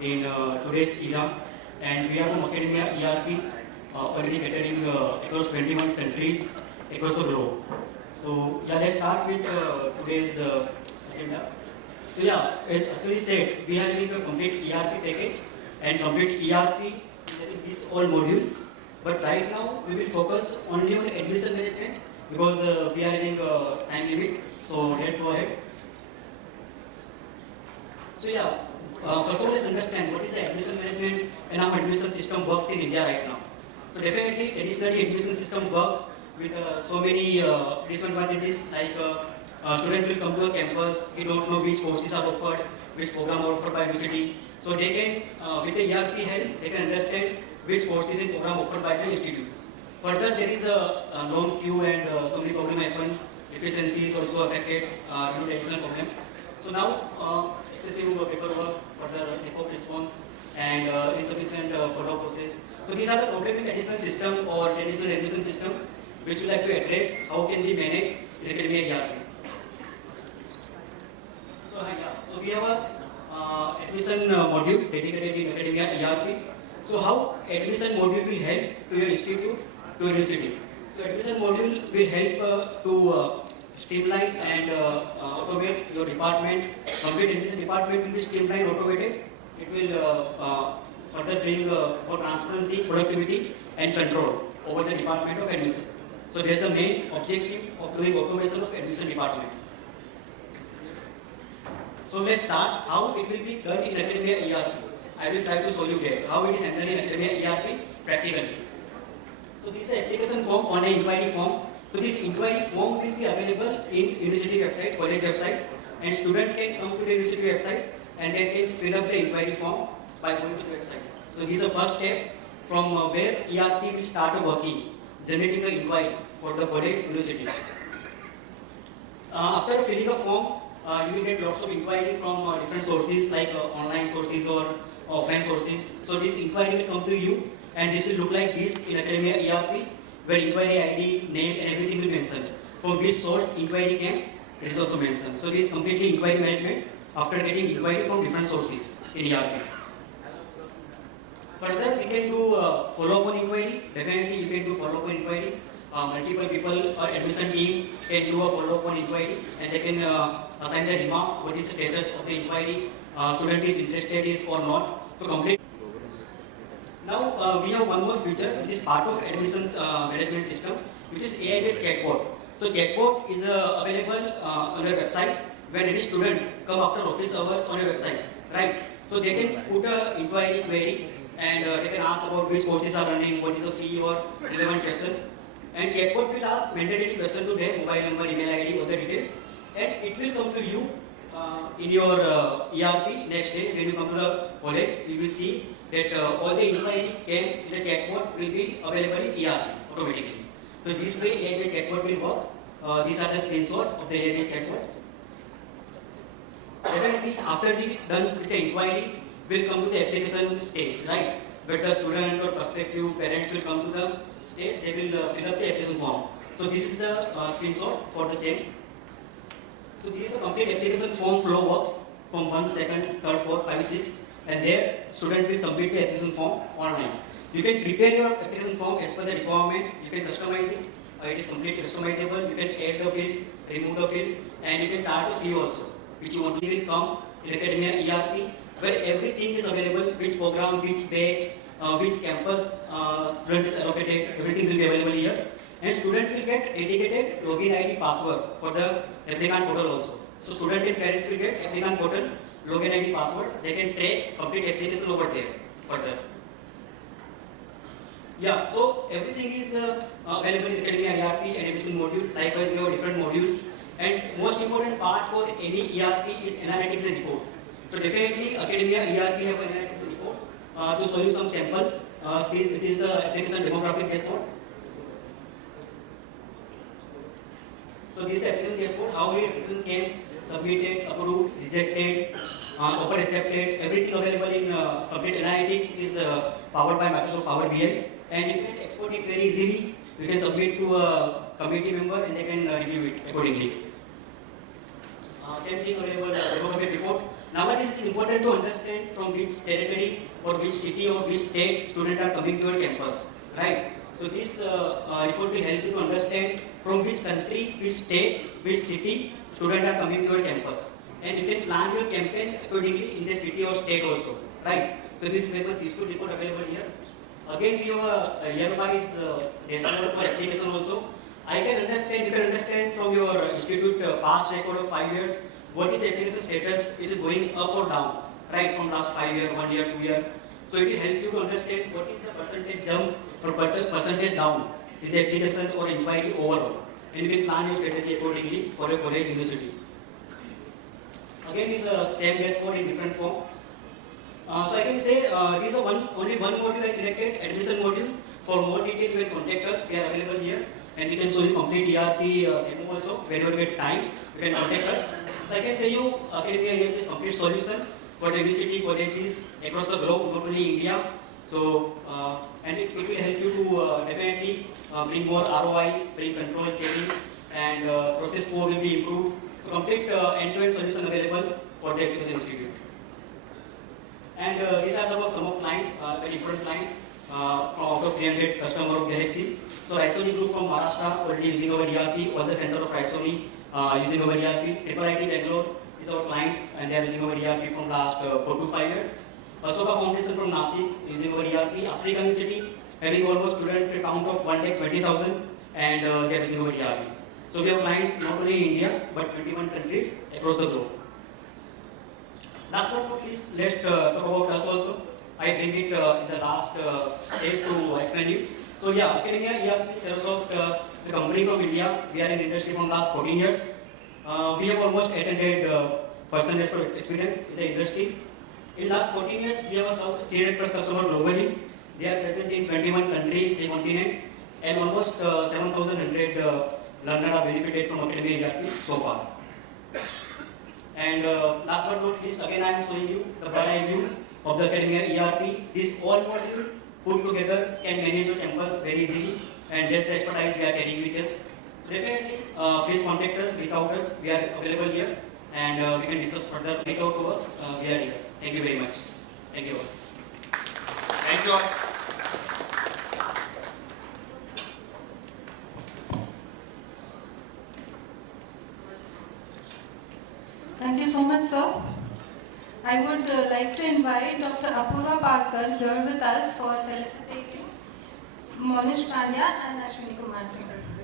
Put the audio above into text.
in today's era, and we are from Academia ERP, already catering across 21 countries across the globe. So yeah, let's start with today's agenda. So yeah, as Ashwini said, we are having a complete ERP package and complete ERP is having these all modules. But right now we will focus only on admission management because we are having a time limit. So let's go ahead. So yeah, first of all, let's understand what is the admission management and how admission system works in India right now. So definitely, traditionally admission system works with so many disadvantages like student will come to a campus, he don't know which courses are offered, which program are offered by university. So they can, with the ERP help, they can understand which courses and program offered by the institute. Further, there is a long queue and so many problems happen. Efficiency is also affected due to additional problem. So now, excessive paperwork, further lack of response, and insufficient follow-up process. So these are the problems in additional system or additional admission system which we like to address. How can we manage in Academia ERP? So yeah, so we have a admission module dedicated in Academia ERP. So how admission module will help to your institute, to your university? So admission module will help to streamline and automate your department. Complete admission department will be streamlined, automated. It will further bring more transparency, productivity, and control over the department of admission. So that's the main objective of doing automation of admission department. So let's start how it will be done in Academia ERP. I will try to show you that how it is handled in Academia ERP practically. So this is an application form on an inquiry form. So this inquiry form will be available in university website, college website, and student can come to the university website and they can fill up the inquiry form by going to the website. So this is the first step from where ERP will start working, generating an inquiry for the college, university. After filling a form, you will get lots of inquiry from different sources like online sources or offline sources. So this inquiry will come to you and this will look like this in Academia ERP where inquiry ID, name and everything will be mentioned. From which source inquiry came, it is also mentioned. So this is completely inquiry management after getting inquiry from different sources in ERP. Further, we can do follow-up on inquiry. Definitely you can do follow-up on inquiry. Multiple people or admission team can do a follow-up on inquiry and they can assign their remarks, what is the status of the inquiry, student is interested in or not. So complete. Now we have one more feature which is part of admissions management system, which is AI-based chatbot. So chatbot is available on our website where any student come after office hours on a website, right? So they can put a inquiry query and they can ask about which courses are running, what is the fee or relevant question. And chatbot will ask mandatory question to their mobile number, email ID, all the details, and it will come to you in your ERP next day when you come to the college. You will see that all the inquiry came in the chatbot will be available in ERP automatically. So this way AI-based chatbot will work. These are the screenshots of the AI-based chatbot. Definitely after we done with the inquiry, we'll come to the application stage, right? Where the student or prospective parents will come to the stage, they will fill up the application form. So this is the screenshot for the same. So this is a complete application form flow works from 1, 2nd, 3rd, 4th, 5, 6, and there student will submit the application form online. You can prepare your application form as per the requirement. You can customize it. It is completely customizable. You can add the field, remove the field, and you can charge a fee also, which you want to will come in Academia ERP, where everything is available, which program, which batch, which campus student is allocated, everything will be available here. And student will get dedicated login ID password for the applicant portal also. So student and parents will get applicant portal, login ID password, they can track complete application over there further. Yeah, so everything is available in Academia ERP and admission module. Likewise, we have different modules. And most important part for any ERP is analytics and report. So definitely Academia ERP have an analytics report. To show you some samples, it is the application demographic dashboard. So this is the application dashboard, how many applications came, submitted, approved, rejected, offer accepted, everything available in complete analytics, which is powered by Microsoft Power BI. And you can export it very easily. You can submit to a committee member and they can review it accordingly. Same thing available demographic report. Nowadays, it's important to understand from which territory or which city or which state students are coming to your campus, right? So this report will help you to understand from which country, which state, which city students are coming to your campus. And you can plan your campaign accordingly in the city or state also, right? So this is very much useful report available here. Again, we have a year-wise dashboard for application also. You can understand from your institute past record of 5 years, what is the application status, is it going up or down, right, from last 5 years, 1 year, 2 years. So it will help you to understand what is the percentage jump or percentage down in the application or inquiry overall. And you can plan your strategy accordingly for your college, university. Again, this same dashboard in different form. So I can say these are only one module I selected, admission module. For more detail, you can contact us. They are available here. And we can show you complete ERP demo also. Whenever you get time, you can contact us. So I can say you, Academia ERP is complete solution for the university colleges across the globe, not only India. So, and it will help you to definitely bring more ROI, bring control saving, and process flow will be improved. So complete end-to-end solution available for the Execution Institute. And these are some of clients, very important clients from out of 300 customer of Galaxy. So Raisoni Group from Maharashtra already using our ERP, all the center of Raisoni using our ERP. Triple IT Bangalore is our client and they are using our ERP from last 4 to 5 years. Asoka Foundation from Nasik using our ERP. African City having almost student count of 1,20,000 and they are using our ERP. So we have clients not only in India but 21 countries across the globe. Last but not least, let's talk about us also. I bring it in the last stage to explain you. So yeah, Academia ERP Cerosoft is a company from India. We are in industry from last 14 years. We have almost 800% of experience in the industry. In last 14 years, we have a 300 plus customers globally. They are present in 21 countries, 3 continents, and almost 7,100 learners are benefited from Academia ERP so far. And last but not least, again I am showing you the broad eye view of the Academia ERP. This all module put together can manage your campus very easily, and that's the expertise we are carrying with us. Definitely, please contact us, reach out us. We are available here, and we can discuss further. Reach out to us. We are here. Thank you very much. Thank you all. Thank you all. Thank you so much, sir. I would like to invite Dr. Apurva Parkar here with us for felicitating Monish Pandya and Ashwini Kumar Singh.